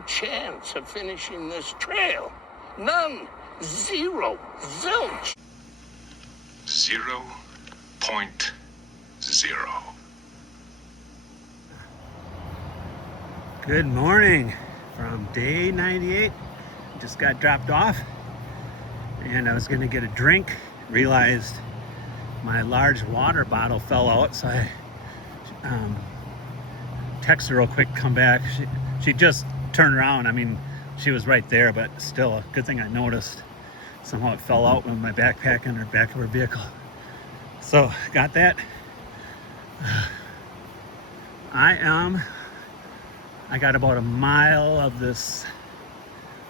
no chance of finishing this trail. None. Zero. Zilch. 0.0. Good morning from day 98. Just got dropped off and I was gonna get a drink. Realized my large water bottle fell out, so I texted her real quick, come back. She just turned around. I mean, she was right there, but still a good thing I noticed. Somehow it fell out with my backpack in the back of her vehicle. So got that. I got about a mile of this,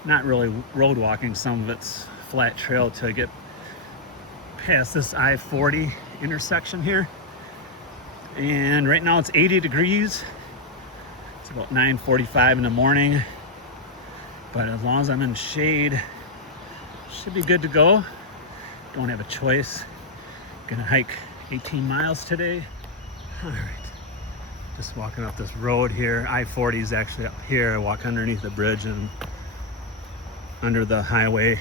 not really road walking, some of it's flat trail to get past this I-40 intersection here. And right now it's 80 degrees. It's about 9:45 in the morning. But as long as I'm in shade, should be good to go. Don't have a choice. Gonna hike 18 miles today. All right. Just walking up this road here. I-40 is actually up here. I walk underneath the bridge and under the highway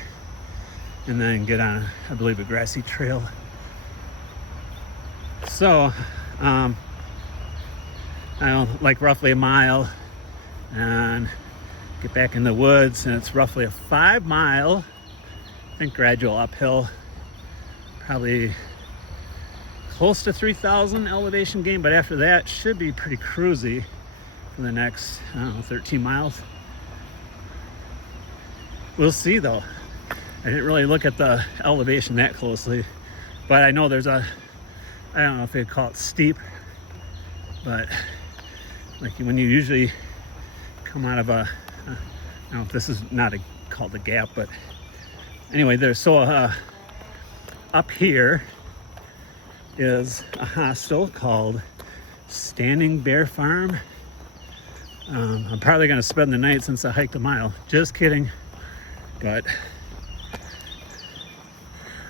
and then get on, I believe, a grassy trail. So, I don't know, like roughly a mile and get back in the woods, and it's roughly a 5 mile, I think, gradual uphill, probably close to 3,000 elevation gain, but after that should be pretty cruisy for the next, I don't know, 13 miles. We'll see though. I didn't really look at the elevation that closely, but I know there's a, I don't know if they'd call it steep, but like when you usually come out of a, I don't know if this is not called a gap, but anyway, there's up here is a hostel called Standing Bear Farm. I'm probably gonna spend the night since I hiked a mile. Just kidding, but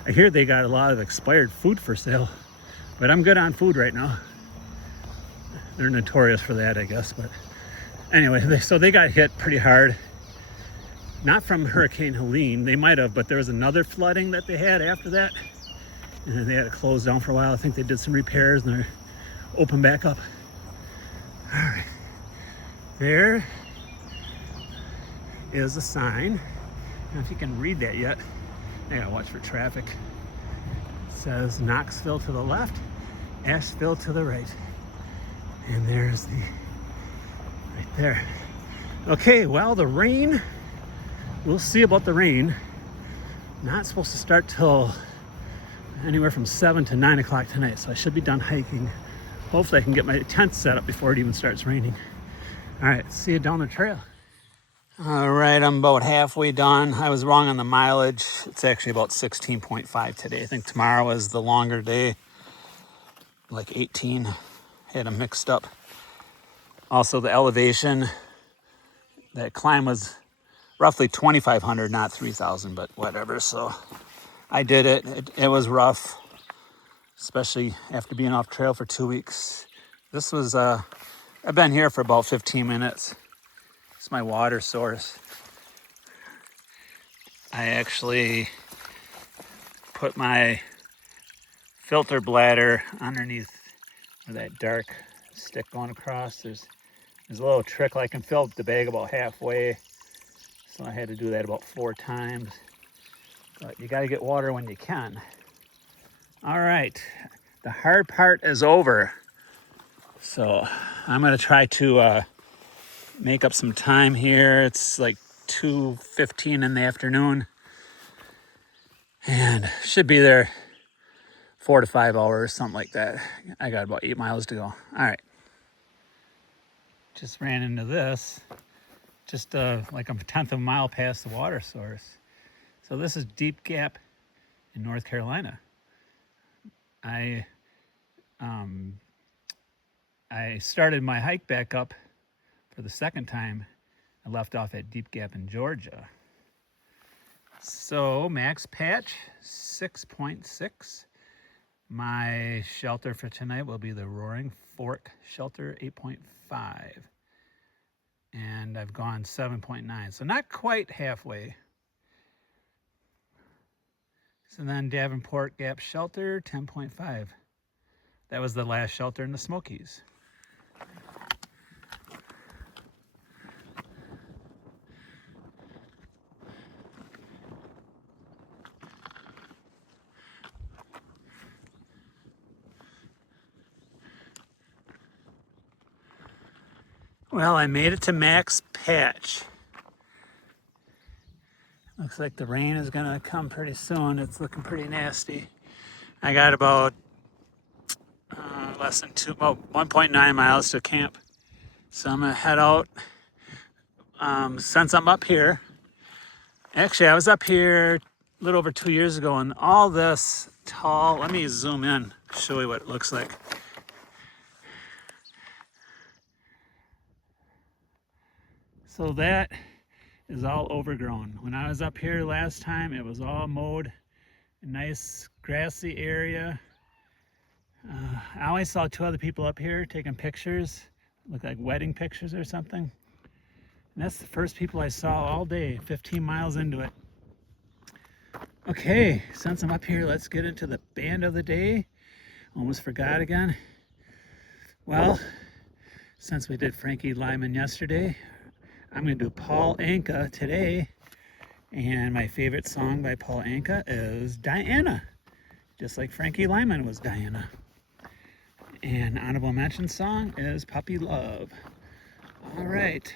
I hear they got a lot of expired food for sale, but I'm good on food right now. They're notorious for that, I guess, but anyway, so they got hit pretty hard. Not from Hurricane Helene, they might have, but there was another flooding that they had after that. And they had to close down for a while. I think they did some repairs and they're open back up. All right, there is a sign. I don't know if you can read that yet. I gotta watch for traffic. It says Knoxville to the left, Asheville to the right. And there's the, right there. Okay, well, the rain, we'll see about the rain. Not supposed to start till anywhere from 7 to 9 o'clock tonight, so I should be done hiking. Hopefully I can get my tent set up before it even starts raining. All right, see you down the trail. All right, I'm about halfway done. I was wrong on the mileage. It's actually about 16.5 today. I think tomorrow is the longer day, like 18. Had them mixed up. Also, the elevation, that climb was roughly 2,500, not 3,000, but whatever. So I did it. It was rough, especially after being off trail for 2 weeks. This was, I've been here for about 15 minutes. It's my water source. I actually put my filter bladder underneath where that dark stick going across. There's a little trickle. I can fill up the bag about halfway. So I had to do that about 4 times. But you got to get water when you can. All right, the hard part is over. So I'm gonna try to make up some time here. It's like 2:15 in the afternoon. And should be there 4 to 5 hours, something like that. I got about 8 miles to go. All right. Just ran into this, just like a 1/10 of a mile past the water source. So this is Deep Gap in North Carolina. I started my hike back up for the second time. I left off at Deep Gap in Georgia. So max patch 6.6. My shelter for tonight will be the Roaring Fork Shelter 8.5. and I've gone 7.9, so not quite halfway. So then Davenport Gap Shelter, 10.5. That was the last shelter in the Smokies. Well, I made it to Max Patch. Looks like the rain is gonna come pretty soon. It's looking pretty nasty. I got about less than 1.9 miles to camp. So I'm gonna head out. Since I'm up here, actually I was up here a little over 2 years ago, and all this tall, let me zoom in, show you what it looks like. So that is all overgrown. When I was up here last time, it was all mowed, a nice grassy area. I only saw 2 other people up here taking pictures, look like wedding pictures or something. And that's the first people I saw all day, 15 miles into it. Okay, since I'm up here, let's get into the band of the day. Almost forgot again. Well, since we did Frankie Lyman yesterday, I'm gonna do Paul Anka today. And my favorite song by Paul Anka is Diana, just like Frankie Lyman was Diana. And honorable mention song is Puppy Love. All right.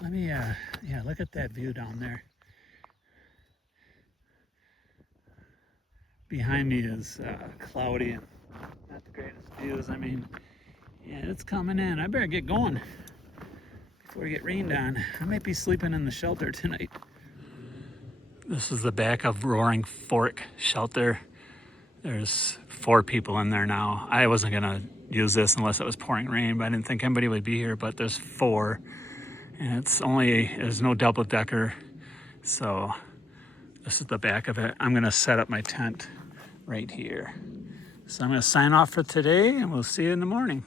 Let me, yeah, look at that view down there. Behind me is cloudy and not the greatest views. I mean, yeah, it's coming in. I better get going before I get rained on. I might be sleeping in the shelter tonight. This is the back of Roaring Fork Shelter. There's 4 people in there now. I wasn't gonna use this unless it was pouring rain, but I didn't think anybody would be here, but there's 4. And there's no double decker. So this is the back of it. I'm gonna set up my tent right here. So I'm gonna sign off for today, and we'll see you in the morning.